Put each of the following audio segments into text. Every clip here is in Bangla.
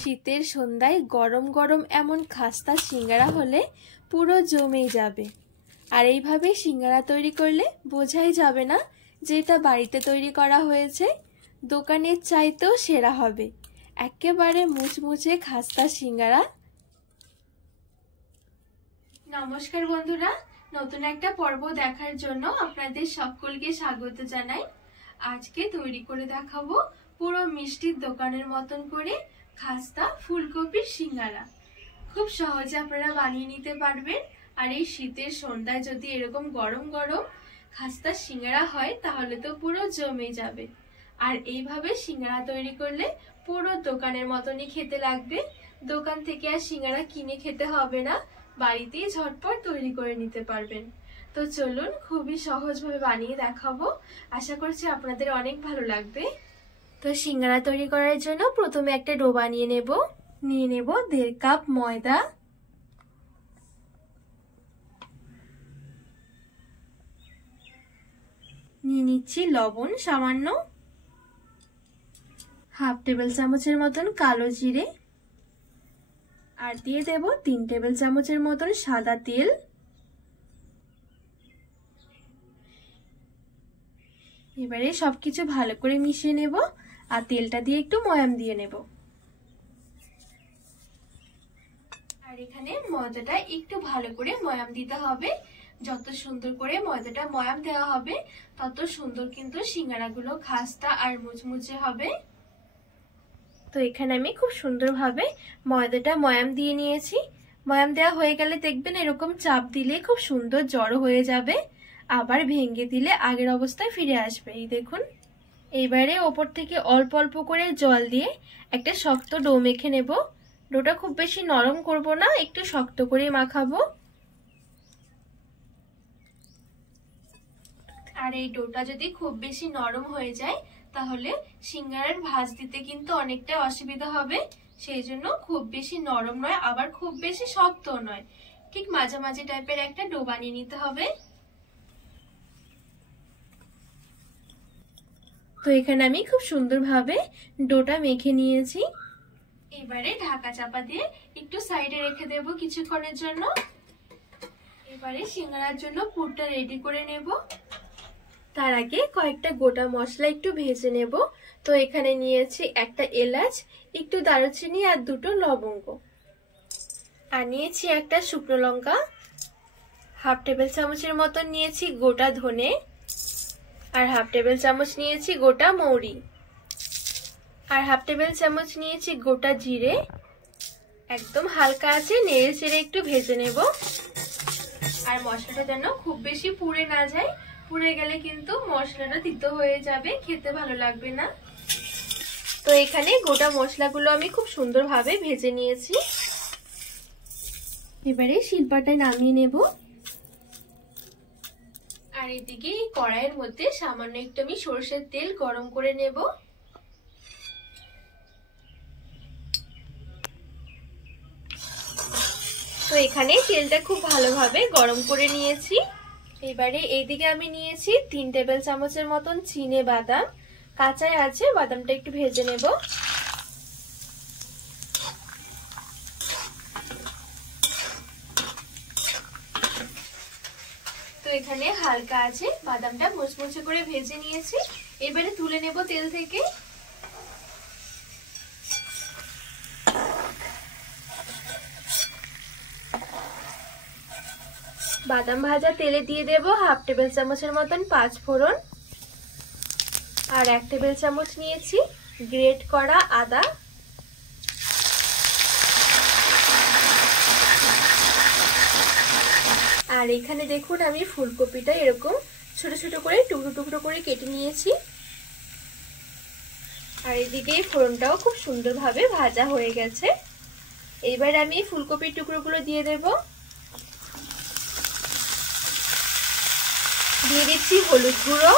শীতের সন্ধ্যায় গরম গরম এমন খাস্তা সিঙ্গারা হলে পুরো জমেই যাবে। আর এইভাবে সিঙ্গারা তৈরি করলে বোঝাই যাবে না যে এটা বাড়িতে তৈরি করা হয়েছে, দোকানের চাইতেও সেরা হবে। একেবারে মুচমুচে খাস্তা সিঙ্গারা। নমস্কার বন্ধুরা, নতুন একটা পর্ব দেখার জন্য আপনাদের সকলকে স্বাগত জানাই। আজকে তৈরি করে দেখাবো পুরো মিষ্টির দোকানের মতন করে খাস্তা ফুলকপির সিঙ্গারা। খুব সহজে আপনারা বানিয়ে নিতে পারবেন। আর এই শীতের সন্ধ্যায় যদি এরকম গরম গরম খাস্তা সিঙ্গারা হয় তাহলে তো পুরো জমে যাবে। আর এইভাবে সিঙ্গারা তৈরি করলে পুরো দোকানের মতনই খেতে লাগবে। দোকান থেকে আর সিঙ্গারা কিনে খেতে হবে না, বাড়িতেই ঝটপট তৈরি করে নিতে পারবেন। তো চলুন খুবই সহজভাবে বানিয়ে দেখাবো, আশা করছি আপনাদের অনেক ভালো লাগবে। তো সিঙ্গারা তৈরি করার জন্য প্রথমে একটা ডো বানিয়ে নেব। নিয়ে নেব 1.5 কাপ ময়দা, নিয়ে নিচ্ছি লবণ সামান্য, হাফ টেবিল চামচের মতন কালো জিরে, আর দিয়ে দেব 3 টেবিল চামচের মতন সাদা তেল। এবারে সবকিছু ভালো করে মিশিয়ে নেব আর তেলটা দিয়ে একটু ময়াম দিয়ে নেব। আর এখানে ময়দাটা একটু ভালো করে ময়াম দিতে হবে। যত সুন্দর করে ময়দাটা ময়াম দেওয়া হবে তত সুন্দর কিন্তু সিঙ্গারাগুলো খাস্তা আর মুচমুচে হবে। তো এখানে আমি খুব সুন্দরভাবে ময়দাটা ময়াম দিয়ে নিয়েছি। ময়াম দেওয়া হয়ে গেলে দেখবেন এরকম চাপ দিলে খুব সুন্দর জড়ো হয়ে যাবে, আবার ভেঙে দিলে আগের অবস্থায় ফিরে আসবে। এই দেখুন। এইবারে ওপর থেকে অল্প অল্প করে জল দিয়ে একটা শক্ত ডো মেখে নেব। ডোটা খুব বেশি নরম করব না, একটু শক্ত করে মাখাবো। আর এই ডোটা যদি খুব বেশি নরম হয়ে যায় তাহলে সিঙ্গারার ভাঁজ দিতে কিন্তু অনেকটা অসুবিধা হবে। সেই জন্য খুব বেশি নরম নয়, আবার খুব বেশি শক্ত নয়, ঠিক মাঝামাঝি টাইপের একটা ডো বানিয়ে নিতে হবে। তো এখানে আমি খুব সুন্দরভাবে ডোটা মেখে নিয়েছি। এবারে ঢাকা চাপা দিয়ে একটু সাইডে রেখে দেব কিছুক্ষণের জন্য। এবারে সিঙ্গারার জন্য পুরটা রেডি করে নেব। তার আগে কয়েকটা গোটা মশলা একটু ভেজে নেব। তো এখানে নিয়েছি একটা এলাচ, একটু দারুচিনি আর 2টো লবঙ্গ, আর নিয়েছি একটা শুকনো লঙ্কা, হাফ টেবিল চামচের মতন নিয়েছি গোটা ধনে, আর হাফ টেবিল চামচ নিয়েছি গোটা মৌরি, আর হাফ টেবিল চামচ নিয়েছি গোটা জিরে। একদম হালকা আছে নেড়ে চেড়ে একটু ভেজে নেব। আর মশলাটা যেন খুব বেশি পুড়ে না যায়, পুড়ে গেলে কিন্তু মশলাটা তিতো হয়ে যাবে, খেতে ভালো লাগবে না। তো এখানে গোটা মশলাগুলো আমি খুব সুন্দরভাবে ভেজে নিয়েছি। এবারে শিলপাটায় নামিয়ে নেব। আর এদিকে এই কড়াইয়ের মধ্যে সামান্য একটু আমি সরষের তেল গরম করে নেব। তো এখানে তেলটা খুব ভালোভাবে গরম করে নিয়েছি। এবারে এইদিকে আমি নিয়েছি 3 টেবিল চামচের মতন চিনে বাদাম, কাঁচাই আছে, বাদামটা একটু ভেজে নেব। তো এখানে হালকা আছে বাদামটা মুচমুচে করে ভেজে নিয়েছি। এবারে তুলে নেব তেল থেকে। বাদাম ভাজা তেলে দিয়ে দেব হাফ টেবিল চামচের মতন 5 ফোড়ন, আর 1 টেবিল চামচ নিয়েছি গ্রেট করা আদা, আর এখানে দেখুন আমি ফুলকপিটা এরকম ছোট ছোট করে টুকরো টুকরো করে কেটে নিয়েছি। আর এদিকে ফোড়নটাও খুব সুন্দরভাবে ভাজা হয়ে গেছে। এবার আমি ফুলকপির টুকরোগুলো দিয়ে দেব। দিয়ে দিচ্ছি হলুদ গুঁড়ো,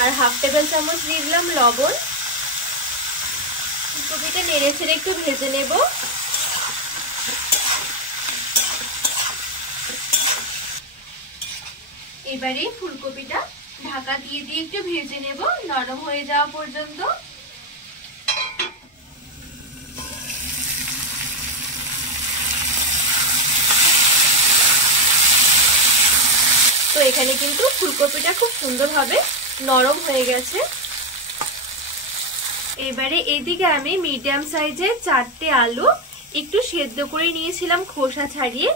আর হাফ টেবিল চামচ দিয়ে দিলাম লবণ। ফুলকপিটা নেড়ে ছেড়ে একটু ভেজে নেব। এবারে ফুলকপিটা ঢাকা দিয়ে একটু ভেজে নেব নরম হয়ে যাওয়া পর্যন্ত। তো এখানে কিন্তু ফুলকপিটা খুব সুন্দরভাবে নরম হয়ে গেছে। এবারে এদিকে আমি মিডিয়াম সাইজের 4টে আলু একটু সেদ্ধ করে নিয়েছিলাম খোসা ছাড়িয়ে।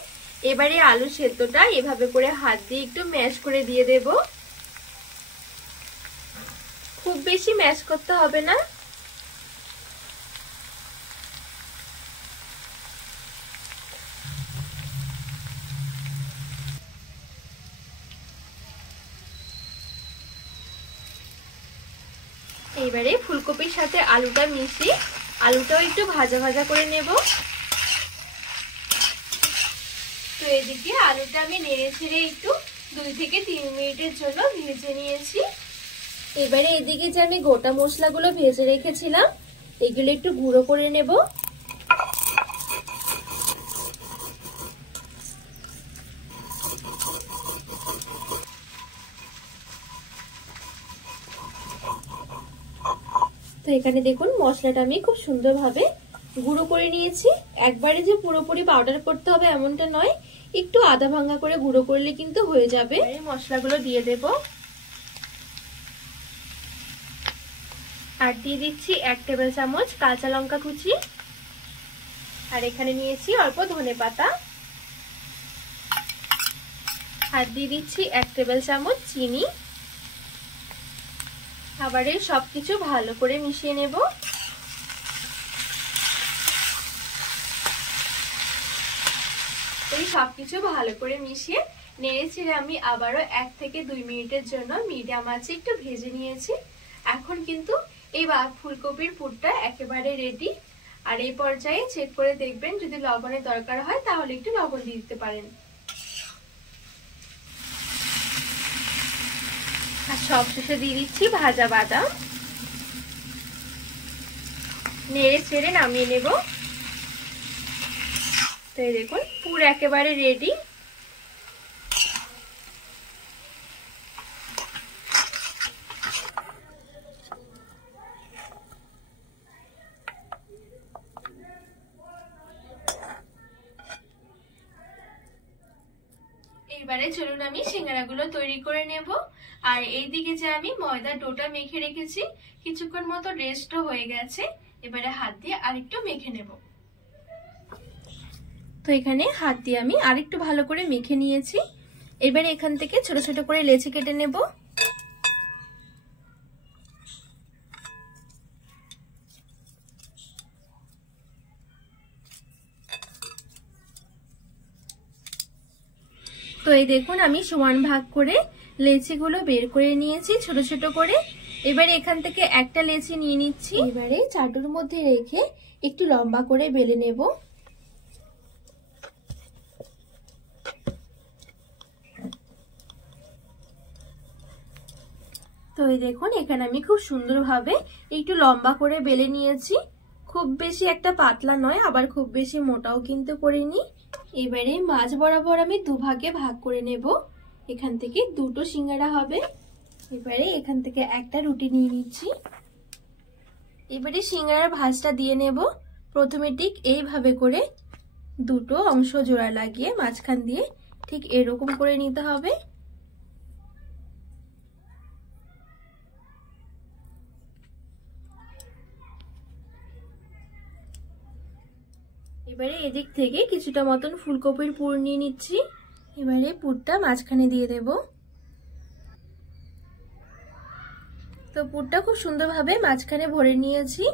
এবারে আলু সেদ্ধটা এভাবে করে হাত দিয়ে একটু ম্যাশ করে দিয়ে দেব। খুব বেশি ম্যাশ করতে হবে না। এবারে ফুলকপির সাথে আলুটা মিশিয়ে আলুটাও একটু ভাজা ভাজা করে নেব। তো এদিকে আলুটা আমি নেড়ে ছেড়ে একটু 2 থেকে 3 মিনিটের জন্য ভেজে নিয়েছি। এবারে এদিকে যে আমি গোটা মশলাগুলো ভেজে রেখেছিলাম এগুলো একটু গুঁড়ো করে নেব। তো এখানে দেখুন মশলাটা আমি খুব সুন্দরভাবে গুঁড়ো করে নিয়েছি। একবারে যে পুরোপুরি পাউডার করতে হবে এমনটা নয়, একটু আধা ভাঙা করে গুঁড়ো করলে কিন্তু হয়ে যাবে। এই মশলাগুলো দিয়ে দেব আর দিয়ে দিচ্ছি 1 টেবিল চামচ কাঁচা লঙ্কা কুচি, আর এখানে নিয়েছি অল্প ধনেপাতা, আর দিয়ে দিচ্ছি 1 টেবিল চামচ চিনি। আবার এই সবকিছু ভালো করে মিশিয়ে নেব। এই সবকিছু ভালো করে মিশিয়ে নেড়ে চেড়ে আমি আবারও 1 থেকে 2 মিনিটের জন্য মিডিয়াম আঁচে একটু ভেজে নিয়েছি। এখন কিন্তু এই ফুলকপির পুরটা একেবারে রেডি। আর এই পর্যায়ে চেক করে দেখবেন যদি লবণের দরকার হয় তাহলে একটু লবণ দিয়ে দিতে পারেন। আর সবশেষে দিয়ে দিচ্ছি ভাজা বাদাম। নেড়ে ছেড়ে নামিয়ে নেব। তো এই দেখুন পুরো একেবারে রেডি। এবারে চলুন আমি সিঙ্গারাগুলো তৈরি করে নেব। আর এইদিকে যে আমি ময়দার ডোটা মেখে রেখেছি কিছুক্ষণ মতো রেস্টও হয়ে গেছে। এবারে হাত দিয়ে আরেকটু মেখে নেব। তো এখানে হাত দিয়ে আমি আরেকটু ভালো করে মেখে নিয়েছি। এবারে এখান থেকে ছোট ছোট করে লেচি কেটে নেব। তো এই দেখুন আমি সমান ভাগ করে লেচিগুলো বের করে নিয়েছি ছোট ছোট করে। এবারে এখান থেকে একটা লেচি নিয়ে নিচ্ছি। এবারে চাটুর মধ্যে রেখে একটু লম্বা করে বেলে নেব। তো এই দেখুন এখানে আমি খুব সুন্দরভাবে একটু লম্বা করে বেলে নিয়েছি। খুব বেশি একটা পাতলা নয়, আবার খুব বেশি মোটাও কিন্তু করিনি। এবারে মাঝ বরাবর আমি দুভাগে ভাগ করে নেব। এখান থেকে দুটো সিঙ্গারা হবে। এবারে এখান থেকে একটা রুটি নিয়ে নিচ্ছি। এবারে সিঙ্গারার ভাঁজটা দিয়ে নেব। প্রথমে ঠিক এইভাবে করে দুটো অংশ জোড়া লাগিয়ে মাঝখান দিয়ে ঠিক এরকম করে নিতে হবে। এবারে এদিক থেকে কিছুটা মতন ফুলকপির পুর নিয়ে নিচ্ছি। এবারে পুরটা মাঝখানে দিয়ে দেব। তো পুরটা খুব সুন্দরভাবে মাঝখানে ভরে নিয়েছি।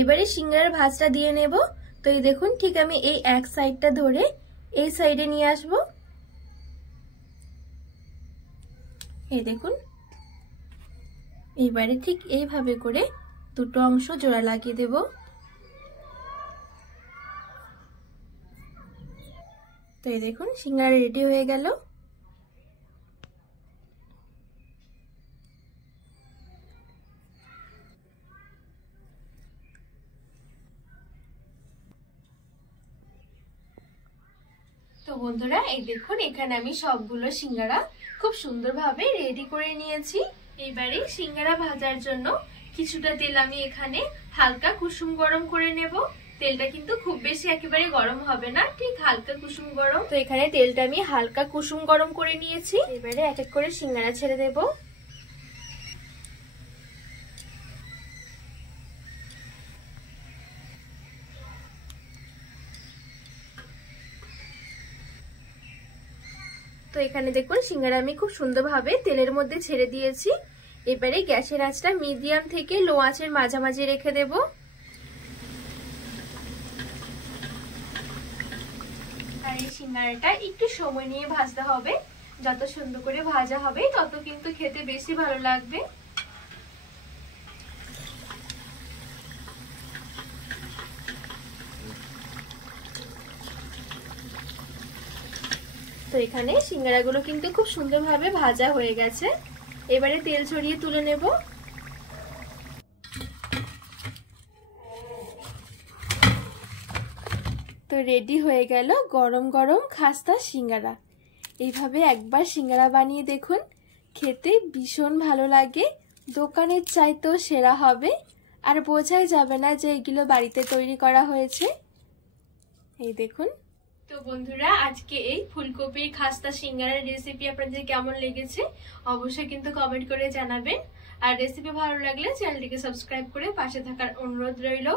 এবারে সিঙ্গারার ভাঁজটা দিয়ে নেব। তো এই দেখুন ঠিক আমি এই এক সাইডটা ধরে এই সাইডে নিয়ে আসব। এই দেখুন এবারে ঠিক এইভাবে করে দুটো অংশ জোড়া লাগিয়ে দেব। তো এই দেখুন সিঙ্গারা রেডি হয়ে গেল। তো বন্ধুরা এই দেখুন এখানে আমি সবগুলো সিঙ্গারা খুব সুন্দরভাবে রেডি করে নিয়েছি। এবারে সিঙ্গারা ভাজার জন্য কিছুটা তেল আমি এখানে হালকা কুসুম গরম করে নেব। তেলটা কিন্তু খুব বেশি একেবারে গরম হবে না, ঠিক হালকা কুসুম গরম। তো এখানে তেলটা আমি হালকা কুসুম গরম করে নিয়েছি। এবারে এক এক করে সিঙ্গারা ছেড়ে দেব। তো এখানে দেখুন সিঙ্গারা আমি খুব সুন্দরভাবে তেলের মধ্যে ছেড়ে দিয়েছি। এবারে গ্যাসের আঁচটা মিডিয়াম থেকে লো আঁচের মাঝামাঝি রেখে দেব। আর এই সিঙ্গারাটা একটু সময় নিয়ে ভাজতে হবে, যত সুন্দর করে ভাজা হবে তত কিন্তু খেতে বেশি ভালো লাগবে। তো এখানে সিঙ্গারাগুলো কিন্তু খুব সুন্দরভাবে ভাজা হয়ে গেছে। এবারে তেল ছড়িয়ে তুলে নেব। তো রেডি হয়ে গেল গরম গরম খাস্তা সিঙ্গারা। এইভাবে একবার সিঙ্গারা বানিয়ে দেখুন, খেতে ভীষণ ভালো লাগে, দোকানের চাইতেও সেরা হবে, আর বোঝাই যাবে না যে এগুলো বাড়িতে তৈরি করা হয়েছে। এই দেখুন। তো বন্ধুরা, আজকে এই ফুলকপির খাস্তা সিঙ্গারার রেসিপি আপনাদের কেমন লেগেছে অবশ্যই কিন্তু কমেন্ট করে জানাবেন। আর রেসিপি ভালো লাগলে চ্যানেলটিকে সাবস্ক্রাইব করে পাশে থাকার অনুরোধ রইল।